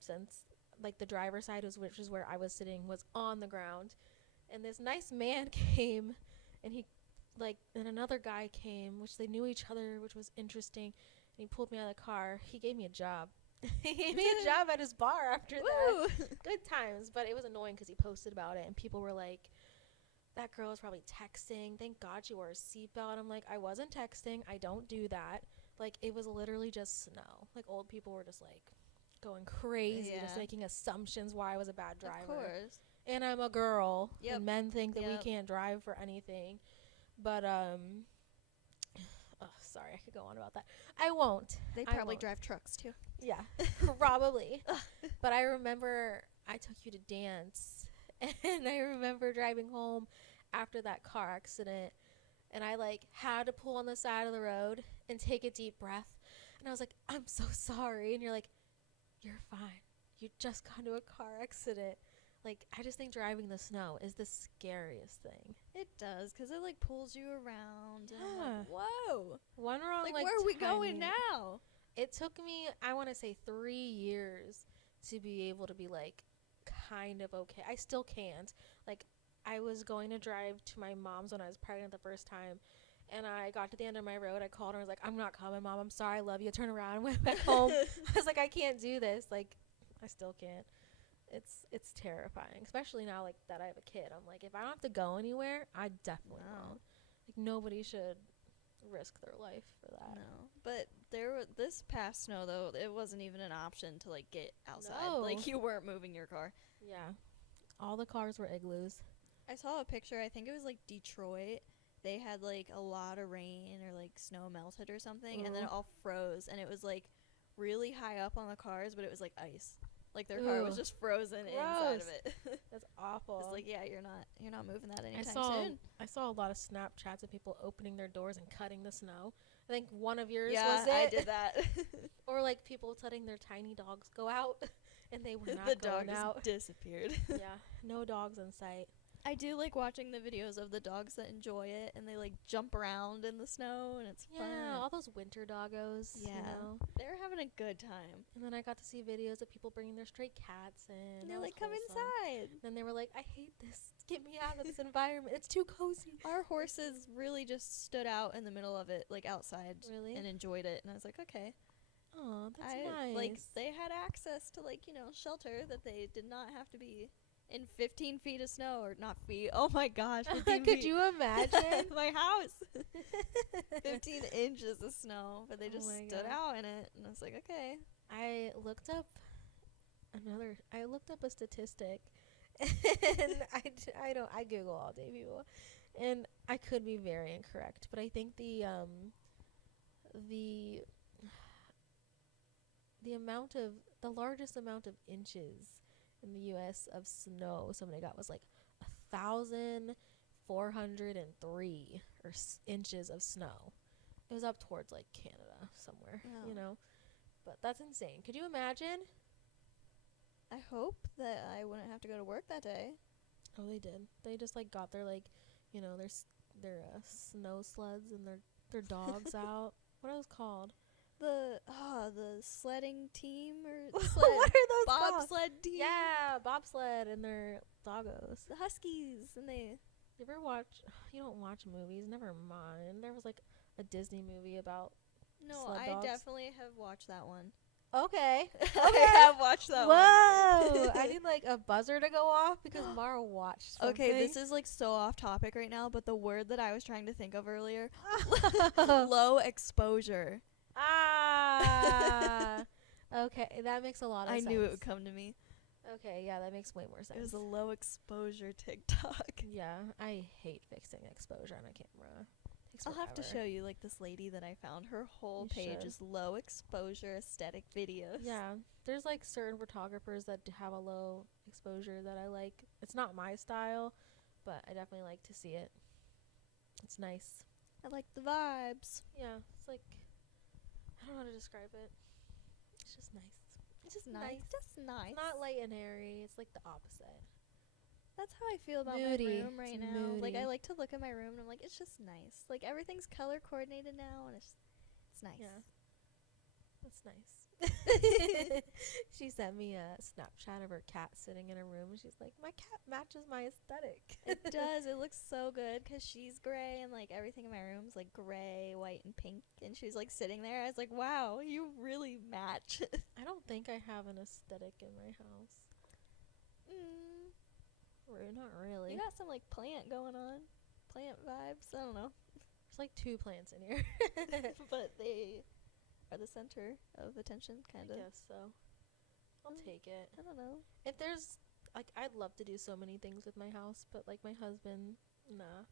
since like the driver's side which is where I was sitting, was on the ground. And this nice man came, and and another guy came, which they knew each other, which was interesting. And he pulled me out of the car. He gave me a job. He gave me a job at his bar after that. Good times, but it was annoying because he posted about it, and people were like, that girl is probably texting. Thank God she wore a seatbelt. I'm like, I wasn't texting. I don't do that. Like, it was literally just snow. Like, old people were just like going crazy, just making assumptions why I was a bad driver. Of course. And I'm a girl. Yep. And men think that we Yep. can't drive for anything. But sorry, I could go on about that. I won't. They I probably won't. drive trucks too. Yeah, probably. But I remember I took you to dance, and I remember driving home after that car accident, and I like had to pull on the side of the road and take a deep breath, and I was like, I'm so sorry. And you're like, you're fine. You just got into a car accident. Like, I just think driving the snow is the scariest thing. It does, because it like pulls you around. And I'm Yeah. like, whoa. One wrong, Like, where are we going timing. now? It took me, I want to say 3 years to be able to be like kind of okay. I still can't. Like, I was going to drive to my mom's when I was pregnant the first time, and I got to the end of my road. I called her and was like, I'm not coming, Mom. I'm sorry. I love you. Turn around and went back home. I was like, I can't do this. Like, I still can't. It's terrifying, especially now like that I have a kid. I'm like, if I don't have to go anywhere, I definitely won't. Like, nobody should risk their life for that. No. But this past snow, though, it wasn't even an option to like get outside. No. Like, you weren't moving your car. Yeah. All the cars were igloos. I saw a picture, I think it was like Detroit. They had like a lot of rain or like snow melted or something, and then it all froze, and it was like really high up on the cars, but it was like ice. Like, their car was just frozen inside of it. That's awful. It's like, yeah, you're not moving that anytime soon. I saw a lot of Snapchats of people opening their doors and cutting the snow. I think one of yours Yeah, was it. I did that. Or like people letting their tiny dogs go out, and they were not The going dog out. just disappeared. Yeah, no dogs in sight. I do like watching the videos of the dogs that enjoy it, and they like jump around in the snow, and it's fun. Yeah, all those winter doggos. Yeah. You know? They're having a good time. And then I got to see videos of people bringing their stray cats in. And they're That like, was come wholesome. inside. Then they were like, I hate this. Get me out of this environment. It's too cozy. Our horses really just stood out in the middle of it, like outside, Really? and enjoyed it. And I was like, okay. Oh, that's nice. Like, they had access to, like, shelter that they did not have to be in 15 feet of snow, or not feet. Oh my gosh, 15 Could feet. you imagine? My house. 15 inches of snow, but they Oh just my stood God. out in it, and I was like, okay. I looked up a statistic, and I Google all day, people, and I could be very incorrect, but I think the largest amount of inches in the U.S. of snow somebody got was like 1,403 inches of snow. It was up towards like Canada somewhere, Oh. But that's insane. Could you imagine? I hope that I wouldn't have to go to work that day. Oh, they did. They just like got their like, you know, their snow sleds and their dogs out. What are those called? The sledding team or What are those called? bobsled team. Yeah, bobsled and their doggos. The Huskies, and they. You ever watch? You don't watch movies. Never mind. There was like a Disney movie about. No, sled I dogs. definitely have watched that one. Okay. I have watched that one. Whoa! I need like a buzzer to go off because Mara watched something. Okay, this is like so off topic right now, but the word that I was trying to think of earlier, low exposure. Ah. Okay, that makes a lot of sense. I knew it would come to me. Okay, yeah, that makes way more sense. It was a low exposure TikTok. Yeah, I hate fixing exposure on a camera. Takes I'll have to forever. show you like this lady that I found. Her whole You page should. is low exposure aesthetic videos. Yeah, there's like certain photographers that have a low exposure that I like. It's not my style, but I definitely like to see it. It's nice. I like the vibes. Yeah, it's like I don't know how to describe it. It's just nice. It's just nice. Just nice. It's not light and airy. It's like the opposite. That's how I feel about Moody. my room right It's now. Like, I moody. like to look at my room and I'm like, it's just nice. Like, everything's color coordinated now and it's nice. Yeah. That's nice. She sent me a Snapchat of her cat sitting in her room, and she's like, "My cat matches my aesthetic." It does. It looks so good because she's gray and like everything in my room's like gray, white, and pink. And she's like sitting there. I was like, wow, you really match. I don't think I have an aesthetic in my house. Not really. You got some like plant going on. Plant vibes. I don't know. There's like 2 plants in here. But they are the center of attention, kind I of. guess so. I'll take it. I don't know. If there's like, I'd love to do so many things with my house, but like my husband, nah,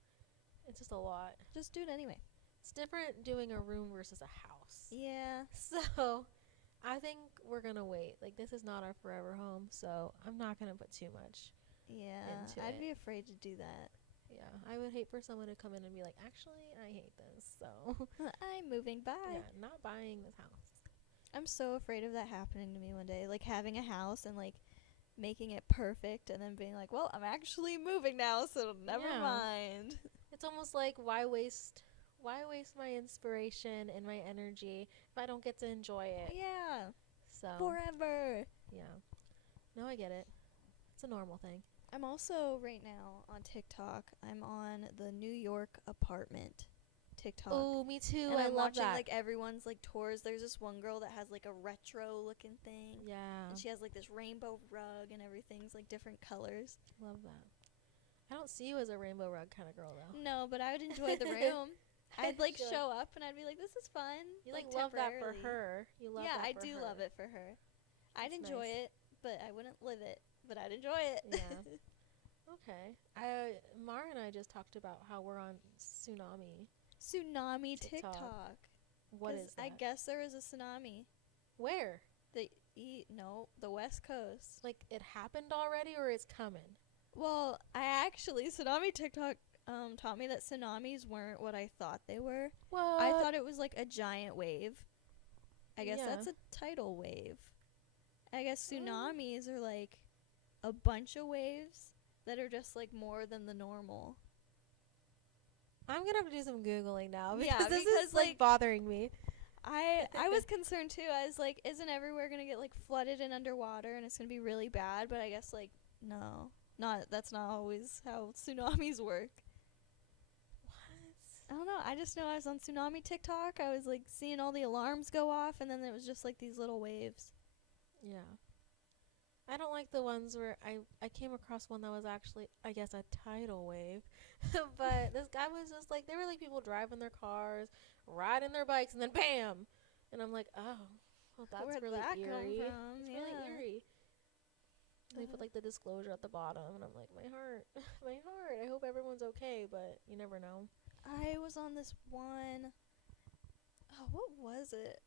it's just a lot. Just do it anyway. It's different doing a room versus a house. Yeah. So I think we're gonna wait. Like, this is not our forever home, so I'm not gonna put too much. Yeah. Into I'd it. be afraid to do that. Yeah, I would hate for someone to come in and be like, actually, I hate this. So I'm moving. Bye. yeah, not buying this house. I'm so afraid of that happening to me one day. Like having a house and like making it perfect and then being like, well, I'm actually moving now, so never Yeah. mind. It's almost like, why waste my inspiration and my energy if I don't get to enjoy it? Yeah. So Forever. yeah, no, I get it. It's a normal thing. I'm also right now on TikTok. I'm on the New York apartment TikTok. Oh, me too. And I I'm love watching that. like everyone's like tours. There's this one girl that has like a retro looking thing. Yeah, And she has like this rainbow rug and everything's like different colors. love that. I don't see you as a rainbow rug kind of girl though. No, but I would enjoy the room. I'd like You're show up and I'd be like, this is fun. You like love that for temporarily. her. You love Yeah, that I for do her. love it for her. I'd That's enjoy nice. it, but I wouldn't live it. But I'd enjoy it. Yeah. Okay. Mara and I just talked about how we're on tsunami. Tsunami TikTok. TikTok. What 'Cause is that? I guess there was a tsunami. Where? The West Coast. Like, it happened already or it's coming? Well, tsunami TikTok taught me that tsunamis weren't what I thought they were. What? I thought it was like a giant wave. I guess Yeah. that's a tidal wave. I guess Mm. tsunamis are like a bunch of waves that are just like more than the normal. I'm gonna have to do some Googling now because Yeah, this because, is like bothering me. I was concerned too. I was like, isn't everywhere gonna get like flooded and underwater and it's gonna be really bad? But I guess like no, that's not always how tsunamis work. I don't know. I just know I was on tsunami TikTok. I was like seeing all the alarms go off, and then it was just like these little waves. Yeah. I don't like the ones where I came across one that was actually, I guess, a tidal wave. But this guy was just like, they were like people driving their cars, riding their bikes, and then bam! And I'm like, oh, well, that's Where'd really that eerie. come from? It's Yeah. really eerie. They put like the disclosure at the bottom, and I'm like, my heart. I hope everyone's okay, but you never know. I was on this one. Oh, what was it?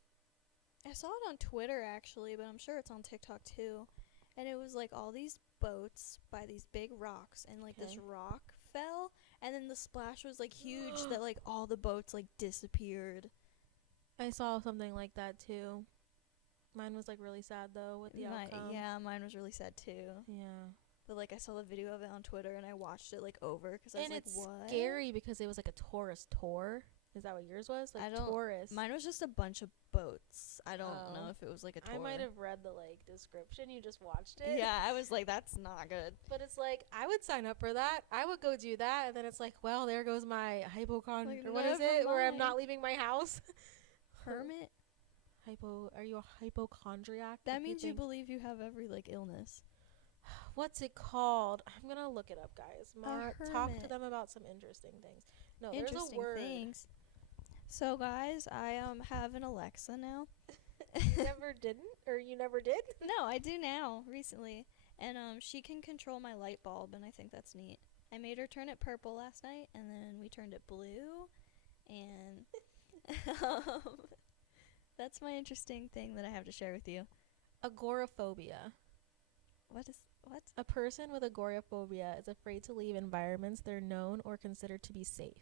I saw it on Twitter actually, but I'm sure it's on TikTok too. And it was like all these boats by these big rocks, and like this Okay. rock fell, and then the splash was like huge that like all the boats like disappeared. I saw something like that too. Mine was like really sad though with the outcome. Yeah, mine was really sad too. Yeah. But like I saw the video of it on Twitter and I watched it like over because I was And like, it's what? scary because it was like a tourist tour. Is that what yours was? Like I don't- tourist. Mine was just a bunch of boats. I don't Oh. know if it was like a tour. I might have read the like description. You just watched it. Yeah, I was like, that's not good. But it's like I would sign up for that. I would go do that, and then it's like, well, there goes my hypochondria. Like, Or what is never it? Where I'm mind. not leaving my house. Hermit? Are you a hypochondriac? That if means you think- believe you have every like illness. What's it called? I'm gonna look it up, guys. Talk to hermit. them about some interesting things. No, there's a Interesting word. things. So guys, I have an Alexa now. You never didn't, or you never did? No, I do now recently, and she can control my light bulb, and I think that's neat. I made her turn it purple last night, and then we turned it blue, and that's my interesting thing that I have to share with you. Agoraphobia. What? A person with agoraphobia is afraid to leave environments they're known or considered to be safe.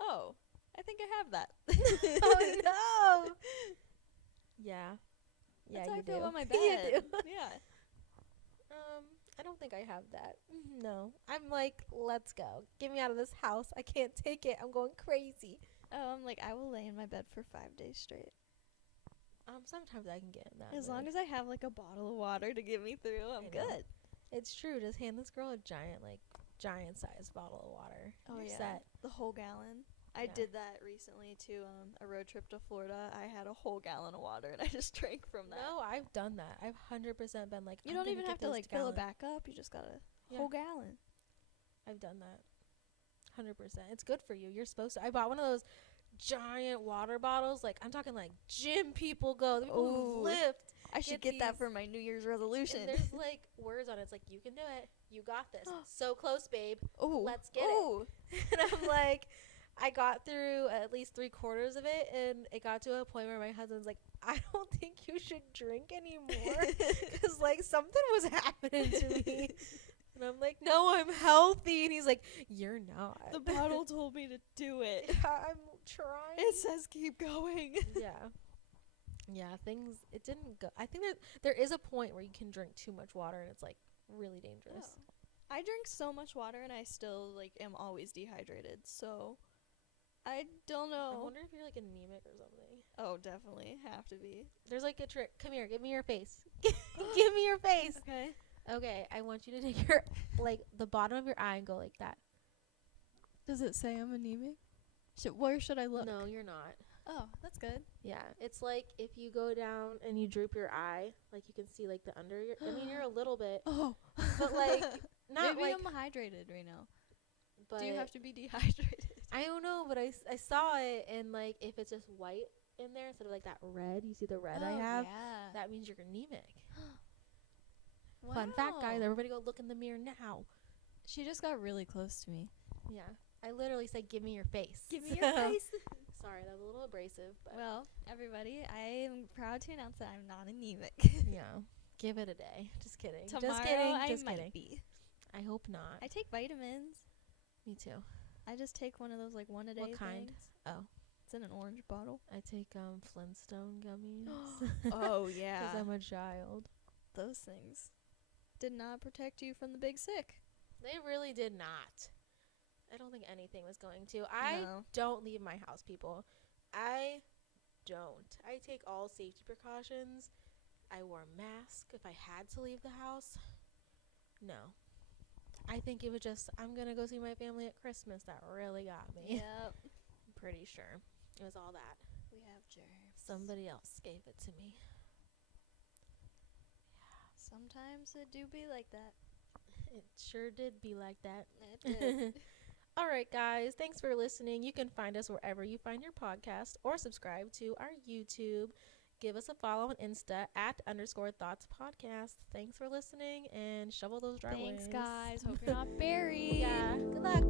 Oh, I think I have that. Oh no! Yeah. Yeah, That's how you I feel do. about my You bed. do. Yeah. I don't think I have that. No. I'm like, let's go. Get me out of this house. I can't take it. I'm going crazy. Oh, I'm like, I will lay in my bed for 5 days straight. Sometimes I can get in that. As long as I have like a bottle of water to get me through, I'm I know. good. It's true. Just hand this girl a giant sized bottle of water. Oh You're yeah, set. the whole gallon. I Yeah. did that recently to a road trip to Florida. I had a whole gallon of water and I just drank from that. No, I've done that. I've 100% been like, You I'm don't gonna even get have to this like fill gallon. it back up. You just got a Yeah. whole gallon. I've done that. 100%. It's good for you. You're supposed to. I bought one of those giant water bottles. Like, I'm talking like gym people go. The people who Ooh. lift. I should Get get that these- for my New Year's resolution. And there's like words on it. It's like, you can do it. You got this. So close, babe. Ooh, let's get it. ooh. And I'm like, I got through at least 3/4 of it, and it got to a point where my husband's like, I don't think you should drink anymore, because like something was happening to me. And I'm like, no, I'm healthy. And he's like, you're not. The bottle told me to do it. I'm trying. It says keep going. Yeah, it didn't go. I think there is a point where you can drink too much water, and it's like really dangerous. Oh. I drink so much water and I still like am always dehydrated. So I don't I know. wonder if you're like anemic or something. Oh, definitely have to be. There's like a trick. Come here, give me your face. Give me your face. Okay. Okay, I want you to take your like the bottom of your eye and go like that. Does it say I'm anemic? Where should I look? No, you're not. Oh, that's good. Yeah, it's like if you go down and you droop your eye, like you can see like the under your. I mean, you're a little bit, Oh. but like not Maybe like. I'm hydrated right now. But Do you have to be dehydrated? I don't know, but I saw it, and like if it's just white in there instead of like that red, you see the red I have. Yeah. That means you're anemic. Fun fact, guys! Everybody go look in the mirror now. She just got really close to me. Yeah, I literally said, "Give me your face." Give me your face. Sorry, that was a little abrasive, but Well, everybody, I am proud to announce that I'm not anemic. yeah, give it a day. Just kidding. Tomorrow just kidding. I Just might kidding. be. I hope not. I take vitamins. Me too. I just take one of those like one a day What kind? things. Oh, It's in an orange bottle. I take Flintstone gummies. Oh Because yeah. I'm a child. Those things did not protect you from the big sick. They really did not. I don't think anything was going to. I No. don't leave my house, people. I don't. I take all safety precautions. I wore a mask if I had to leave the house. No. I think it was just, I'm going to go see my family at Christmas. That really got me. Yep. I'm pretty sure. It was all that. We have germs. Somebody else gave it to me. Sometimes it do be like that. It sure did be like that. It did. All right, guys. Thanks for listening. You can find us wherever you find your podcast or subscribe to our YouTube. Give us a follow on Insta @_thoughts_podcast. Thanks for listening and shovel those driveways. Thanks, guys. Hope you're not buried. Yeah. Good luck.